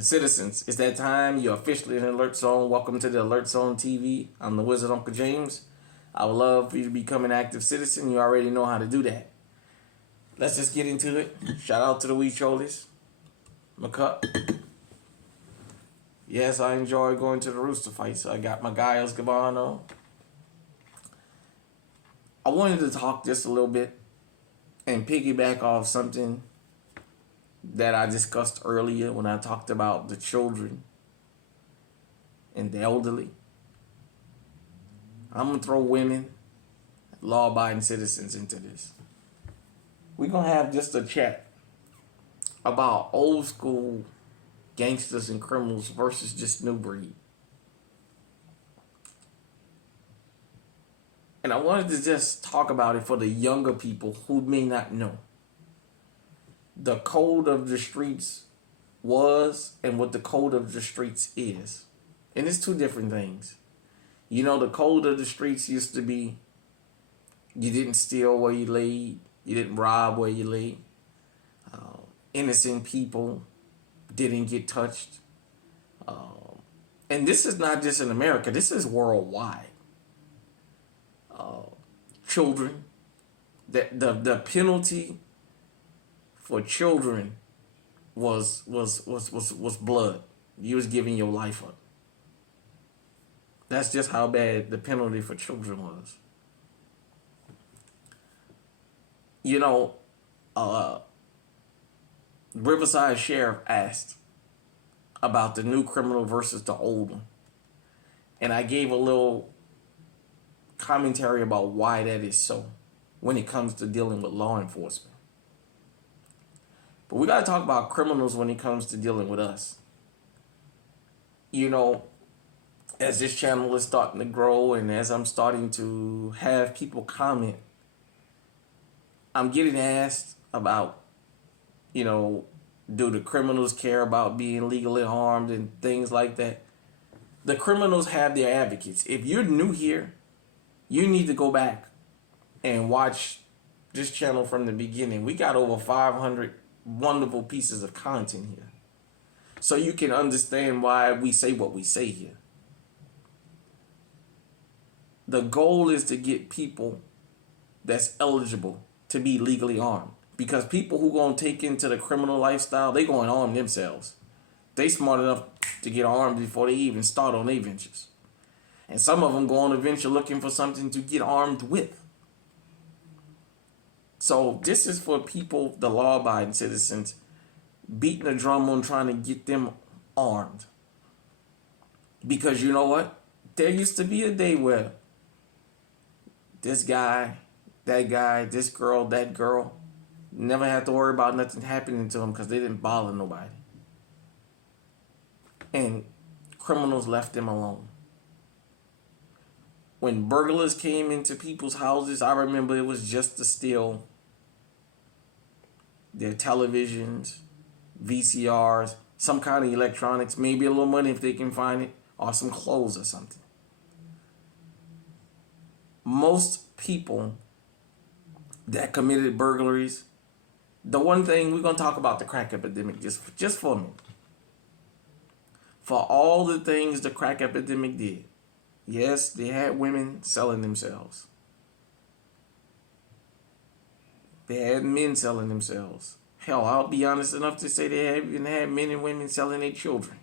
Citizens, it's that time. You're officially in the Alert Zone. Welcome to the Alert Zone TV. I'm the Wizard Uncle James. I would love for you to become an active citizen. You already know how to do that. Let's just get into it. Shout out to the Wee Cholies. McCup. Yes, I enjoy going to the rooster fights. I got my guy Escobano. I wanted to talk just a little bit and piggyback off something that I discussed earlier when I talked about the children and the elderly. I'm going to throw women, law-abiding citizens into this. We're going to have just a chat about old school gangsters and criminals versus just new breed. And I wanted to just talk about it for the younger people who may not know. The code of the streets was and what the code of the streets is. And it's two different things. You know, the code of the streets used to be you didn't steal where you laid, you didn't rob where you laid. Innocent people didn't get touched. And this is not just in America, this is worldwide. Children, the penalty for children was blood. You was giving your life up. That's just how bad the penalty for children was. You know, Riverside Sheriff asked about the new criminal versus the old one. And I gave a little commentary about why that is so when it comes to dealing with law enforcement. But we got to talk about criminals when it comes to dealing with us. You know, as this channel is starting to grow and as I'm starting to have people comment, I'm getting asked about, you know, do the criminals care about being legally armed and things like that? The criminals have their advocates. If you're new here, you need to go back and watch this channel from the beginning. We got over 500 wonderful pieces of content here, so you can understand why we say what we say here. The goal is to get people that's eligible to be legally armed, because people who gonna take into the criminal lifestyle, they gonna arm themselves. They smart enough to get armed before they even start on their ventures, and some of them go on a venture looking for something to get armed with. So this is for people, the law-abiding citizens, beating the drum on trying to get them armed. Because you know what? There used to be a day where this guy, that guy, this girl, that girl, never had to worry about nothing happening to them because they didn't bother nobody. And criminals left them alone. When burglars came into people's houses, I remember it was just to steal their televisions, VCRs, some kind of electronics, maybe a little money if they can find it, or some clothes or something. Most people that committed burglaries, the one thing, we're going to talk about the crack epidemic just for a minute. For all the things the crack epidemic did, yes, they had women selling themselves. They had men selling themselves. Hell, I'll be honest enough to say they even had men and women selling their children.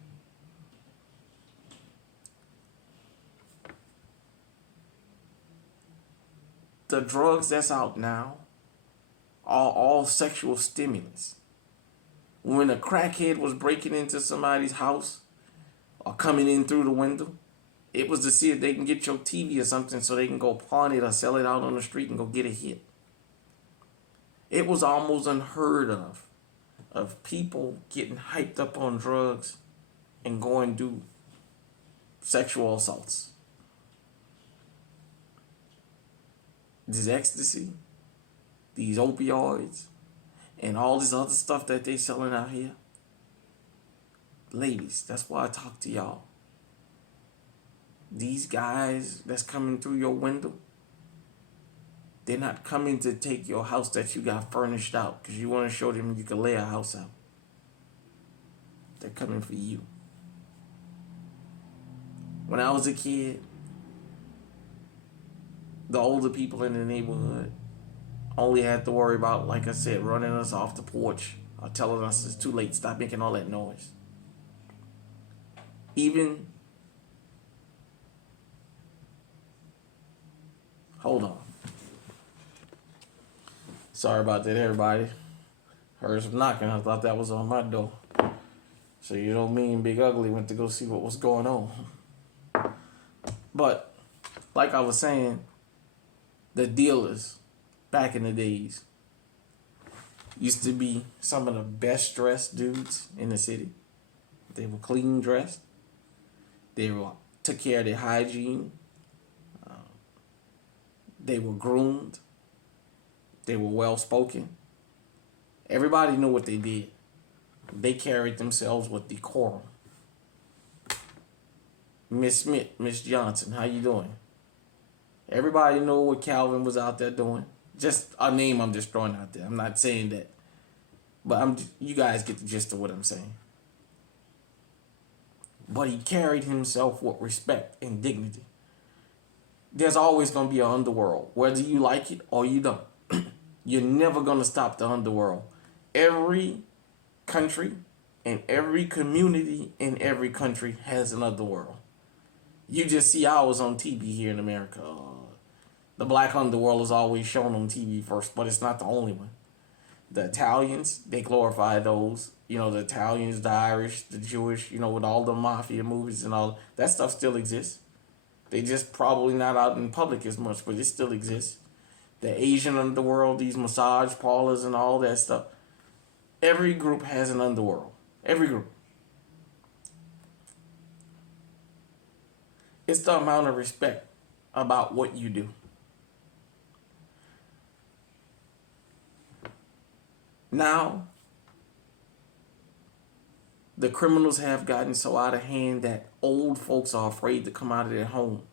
The drugs that's out now are all sexual stimulants. When a crackhead was breaking into somebody's house or coming in through the window, it was to see if they can get your TV or something so they can go pawn it or sell it out on the street and go get a hit. It was almost unheard of people getting hyped up on drugs and going to do sexual assaults. This ecstasy, these opioids, and all this other stuff that they selling out here. Ladies, that's why I talk to y'all. These guys that's coming through your window, they're not coming to take your house that you got furnished out because you want to show them you can lay a house out. They're coming for you. When I was a kid, the older people in the neighborhood only had to worry about, like I said, running us off the porch or telling us it's too late, stop making all that noise. Even, hold on. Sorry about that, everybody. Heard some knocking. I thought that was on my door. So you know me and Big Ugly went to go see what was going on. But, like I was saying, the dealers back in the days used to be some of the best dressed dudes in the city. They were clean dressed. They took care of their hygiene. They were groomed. They were well spoken. Everybody knew what they did. They carried themselves with decorum. Miss Smith, Miss Johnson, how you doing? Everybody knew what Calvin was out there doing. Just a name I'm just throwing out there. I'm not saying that. But you guys get the gist of what I'm saying. But he carried himself with respect and dignity. There's always going to be an underworld, whether you like it or you don't. You're never going to stop the underworld. Every country and every community in every country has an underworld. You just see ours on TV here in America. The black underworld is always shown on TV first, but it's not the only one. The Italians, they glorify those. You know, the Italians, the Irish, the Jewish, you know, with all the mafia movies and all. That stuff still exists. They just probably not out in public as much, but it still exists. The Asian underworld, these massage parlors and all that stuff. Every group has an underworld. Every group. It's the amount of respect about what you do. Now, the criminals have gotten so out of hand that old folks are afraid to come out of their home.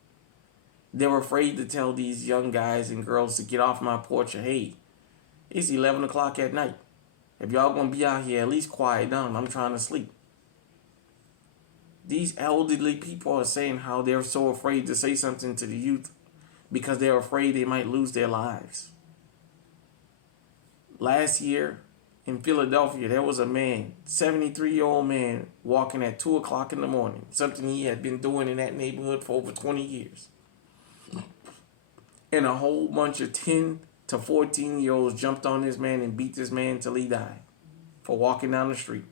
They're afraid to tell these young guys and girls to get off my porch or, hey, it's 11 o'clock at night. If y'all gonna be out here, at least quiet down. I'm trying to sleep. These elderly people are saying how they're so afraid to say something to the youth because they're afraid they might lose their lives. Last year in Philadelphia, there was a man, 73-year-old man, walking at 2 o'clock in the morning, something he had been doing in that neighborhood for over 20 years. And a whole bunch of 10 to 14-year-olds jumped on this man and beat this man till he died for walking down the street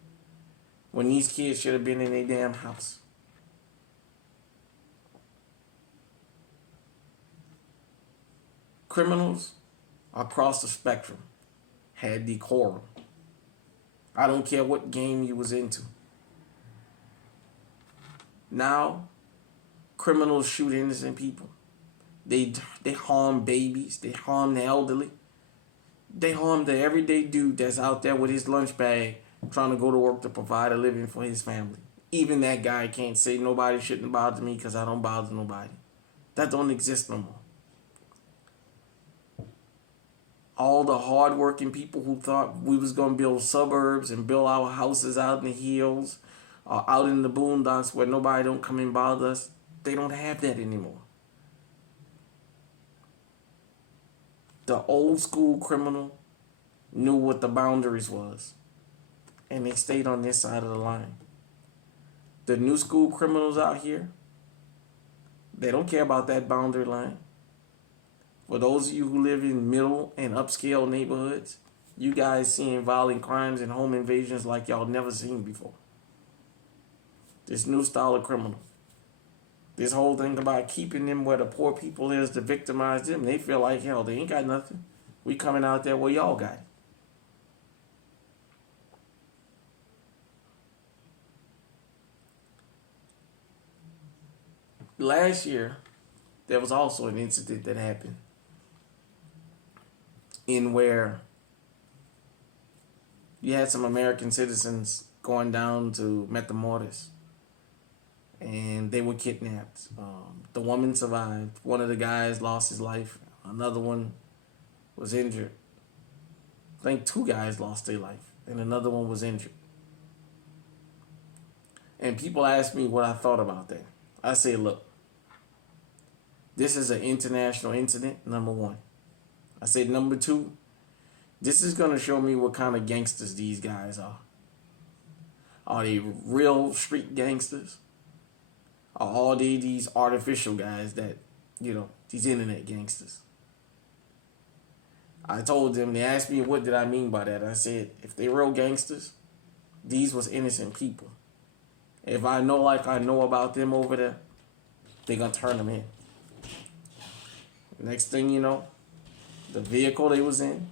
when these kids should have been in their damn house. Criminals across the spectrum had decorum. I don't care what game you was into. Now, criminals shoot innocent people. They harm babies. They harm the elderly. They harm the everyday dude that's out there with his lunch bag trying to go to work to provide a living for his family. Even that guy can't say nobody shouldn't bother me because I don't bother nobody. That don't exist no more. All the hardworking people who thought we was going to build suburbs and build our houses out in the hills or out in the boondocks where nobody don't come and bother us, they don't have that anymore. The old school criminal knew what the boundaries was, and they stayed on this side of the line. The new school criminals out here, they don't care about that boundary line. For those of you who live in middle and upscale neighborhoods, you guys seeing violent crimes and home invasions like y'all never seen before. This new style of criminal. This whole thing about keeping them where the poor people is to victimize them. They feel like, hell, they ain't got nothing. We coming out there where y'all got it. Last year, there was also an incident that happened in where you had some American citizens going down to Metamoris, and they were kidnapped. The woman survived. One of the guys lost his life. Another one was injured. I think 2 guys lost their life, and another one was injured. And people ask me what I thought about that. I say, look, this is an international incident, number one. I said, number two, this is going to show me what kind of gangsters these guys are. Are they real street gangsters? Or are they these artificial guys that, these internet gangsters? I told them, they asked me what did I mean by that. I said, if they real gangsters, these was innocent people. If I know like I know about them over there, they gonna turn them in. Next thing you know, the vehicle they was in,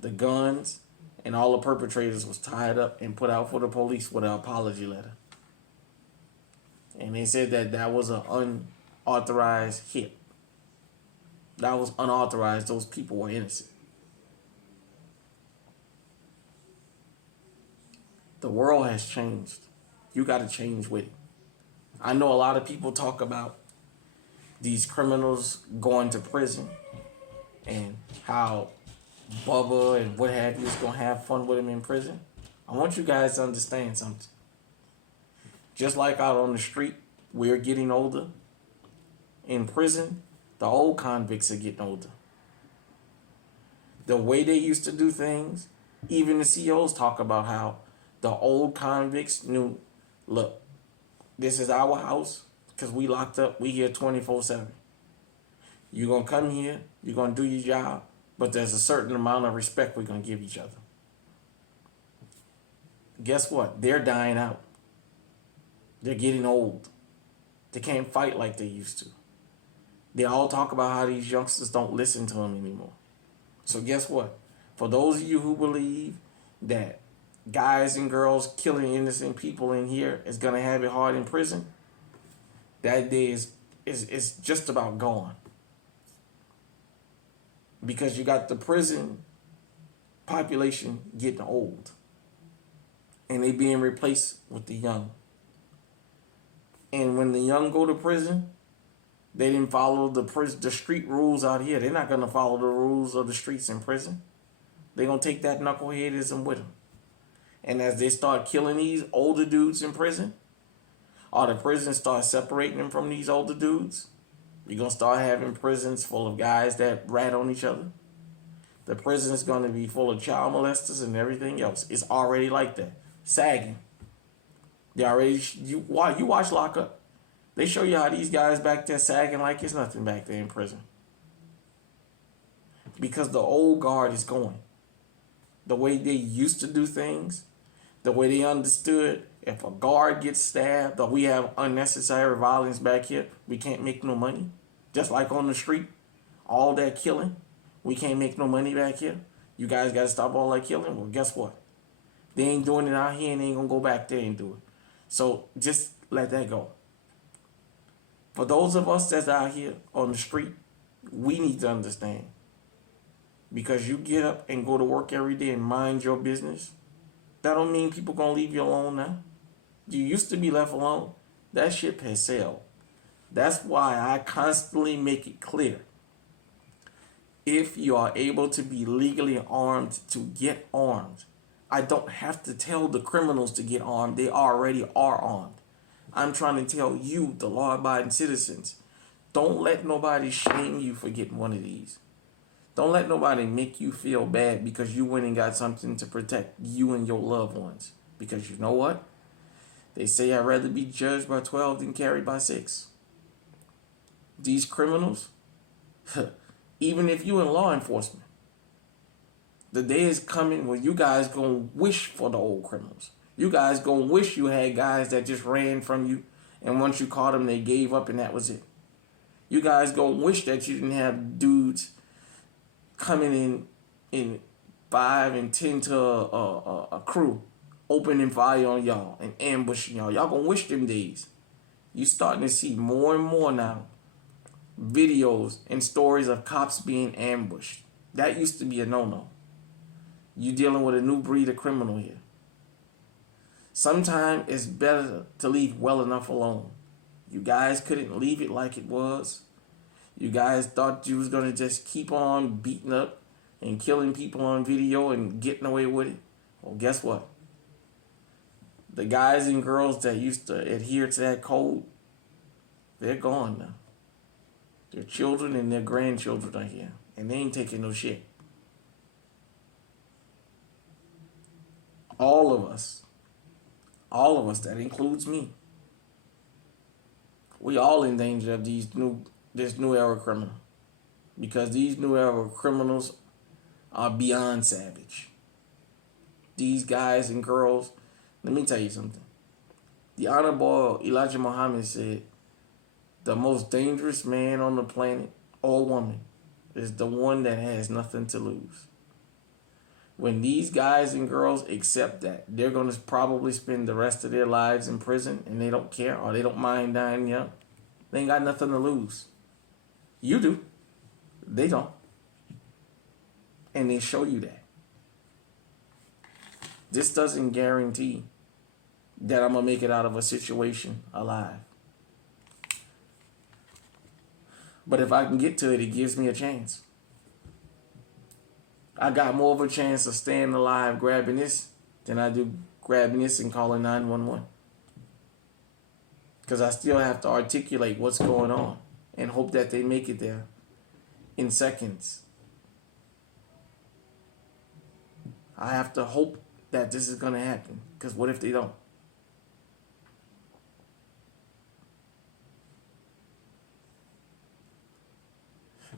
the guns, and all the perpetrators was tied up and put out for the police with an apology letter. And they said that was an unauthorized hit. That was unauthorized. Those people were innocent. The world has changed. You got to change with it. I know a lot of people talk about these criminals going to prison and how Bubba and what have you is going to have fun with them in prison. I want you guys to understand something. Just like out on the street, we're getting older. In prison, the old convicts are getting older. The way they used to do things, even the CEOs talk about how the old convicts knew, look, this is our house because we locked up. We here 24/7. You're going to come here. You're going to do your job. But there's a certain amount of respect we're going to give each other. Guess what? They're dying out. They're getting old. They can't fight like they used to. They all talk about how these youngsters don't listen to them anymore. So guess what? For those of you who believe that guys and girls killing innocent people in here is going to have it hard in prison, that day is just about gone. Because you got the prison population getting old. And they being replaced with the young. And when the young go to prison, they didn't follow the street rules out here. They're not going to follow the rules of the streets in prison. They're going to take that knuckleheadism with them. And as they start killing these older dudes in prison, or the prison start separating them from these older dudes, you're going to start having prisons full of guys that rat on each other. The prison is going to be full of child molesters and everything else. It's already like that. Sagging. They already, you watch Lock Up. They show you how these guys back there sagging like it's nothing back there in prison. Because the old guard is going. The way they used to do things, the way they understood, if a guard gets stabbed or we have unnecessary violence back here, we can't make no money. Just like on the street, all that killing, we can't make no money back here. You guys got to stop all that killing. Well, guess what? They ain't doing it out here and they ain't going to go back there and do it. So just let that go. For those of us that's out here on the street, we need to understand. Because you get up and go to work every day and mind your business, that don't mean people going to leave you alone now. You used to be left alone. That ship has sailed. That's why I constantly make it clear. If you are able to be legally armed, to get armed. I don't have to tell the criminals to get armed. They already are armed. I'm trying to tell you, the law-abiding citizens, don't let nobody shame you for getting one of these. Don't let nobody make you feel bad because you went and got something to protect you and your loved ones. Because you know what? They say I'd rather be judged by 12 than carried by 6. These criminals, even if you in law enforcement, the day is coming when you guys gonna wish for the old criminals. You guys gonna wish you had guys that just ran from you, and once you caught them, they gave up and that was it. You guys gonna wish that you didn't have dudes coming in 5 and 10 to a crew, opening fire on y'all and ambushing y'all. Y'all gonna wish them days. You starting to see more and more now videos and stories of cops being ambushed. That used to be a no-no. You dealing with a new breed of criminal here. Sometimes it's better to leave well enough alone. You guys couldn't leave it like it was. You guys thought you was going to just keep on beating up and killing people on video and getting away with it. Well, guess what? The guys and girls that used to adhere to that code, they're gone now. Their children and their grandchildren are here, and they ain't taking no shit. All of us, that includes me, we all in danger of this new era criminal, because these new era criminals are beyond savage. These guys and girls, let me tell you something. The Honorable Elijah Muhammad said, the most dangerous man on the planet, or woman, is the one that has nothing to lose. When these guys and girls accept that they're going to probably spend the rest of their lives in prison and they don't care, or they don't mind dying young, they ain't got nothing to lose. You do. They don't. And they show you that. This doesn't guarantee that I'm going to make it out of a situation alive. But if I can get to it, it gives me a chance. I got more of a chance of staying alive grabbing this than I do grabbing this and calling 911. Because I still have to articulate what's going on and hope that they make it there in seconds. I have to hope that this is going to happen, because what if they don't?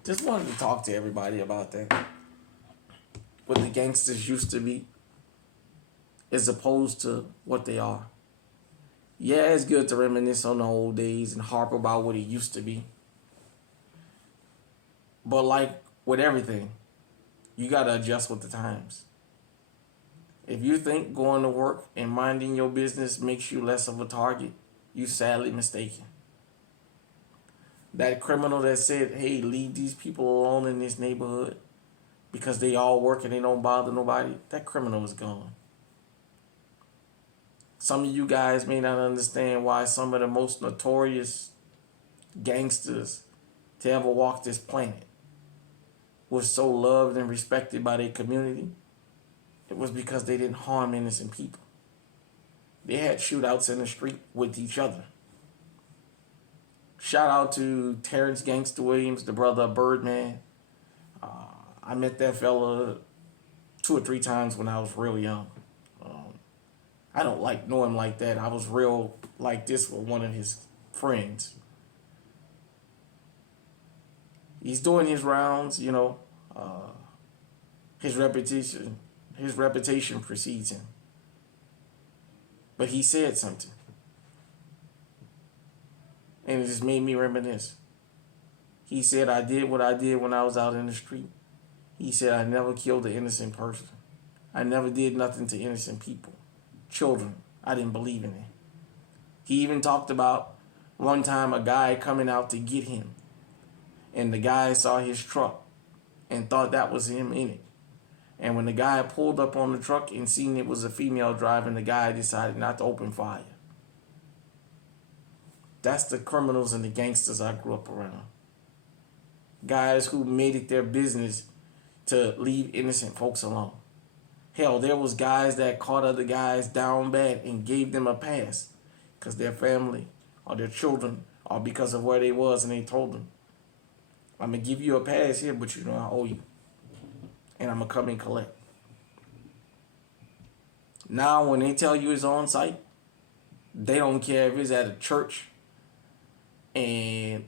Just wanted to talk to everybody about that. What the gangsters used to be as opposed to what they are. Yeah, it's good to reminisce on the old days and harp about what it used to be. But like with everything, you got to adjust with the times. If you think going to work and minding your business makes you less of a target, you sadly mistaken. That criminal that said, hey, leave these people alone in this neighborhood because they all work and they don't bother nobody, that criminal is gone. Some of you guys may not understand why some of the most notorious gangsters to ever walk this planet was so loved and respected by their community. It was because they didn't harm innocent people. They had shootouts in the street with each other. Shout out to Terrence Gangster Williams, the brother of Birdman. I met that fella 2 or 3 times when I was real young. I don't know him like that. I was real like this with one of his friends. He's doing his rounds, you know. His reputation precedes him. But he said something. And it just made me reminisce. He said, I did what I did when I was out in the street. He said, I never killed an innocent person. I never did nothing to innocent people. Children. I didn't believe in it. He even talked about one time a guy coming out to get him. And the guy saw his truck and thought that was him in it. And when the guy pulled up on the truck and seen it was a female driving, the guy decided not to open fire. That's the criminals and the gangsters I grew up around. Guys who made it their business to leave innocent folks alone. Hell, there was guys that caught other guys down bad and gave them a pass because their family or their children or because of where they was, and they told them, I'm going to give you a pass here, but you know I owe you. And I'm going to come and collect. Now, when they tell you it's on site, they don't care if it's at a church and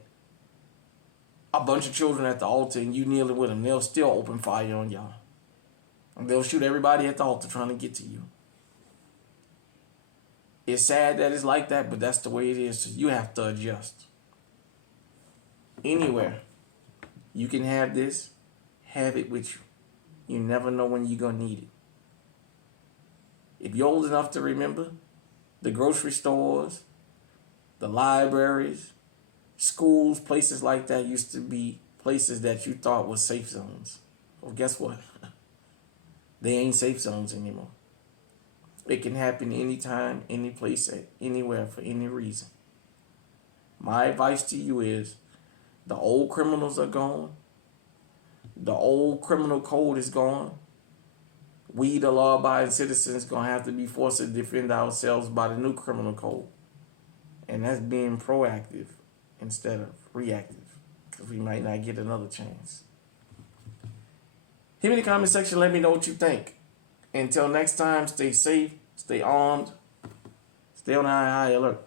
a bunch of children at the altar and you kneeling with them. They'll still open fire on y'all. And they'll shoot everybody at the altar trying to get to you. It's sad that it's like that, but that's the way it is. So you have to adjust. Anywhere you can have this, have it with you. You never know when you're going to need it. If you're old enough to remember, the grocery stores, the libraries, schools, places like that used to be places that you thought were safe zones. Well, guess what? They ain't safe zones anymore. It can happen anytime, any place, anywhere, for any reason. My advice to you is, the old criminals are gone. The old criminal code is gone. We, the law-abiding citizens, gonna have to be forced to defend ourselves by the new criminal code, and that's being proactive instead of reactive, because we might not get another chance. Hit me in the comment section. Let me know what you think. Until next time, stay safe, stay armed, stay on high alert.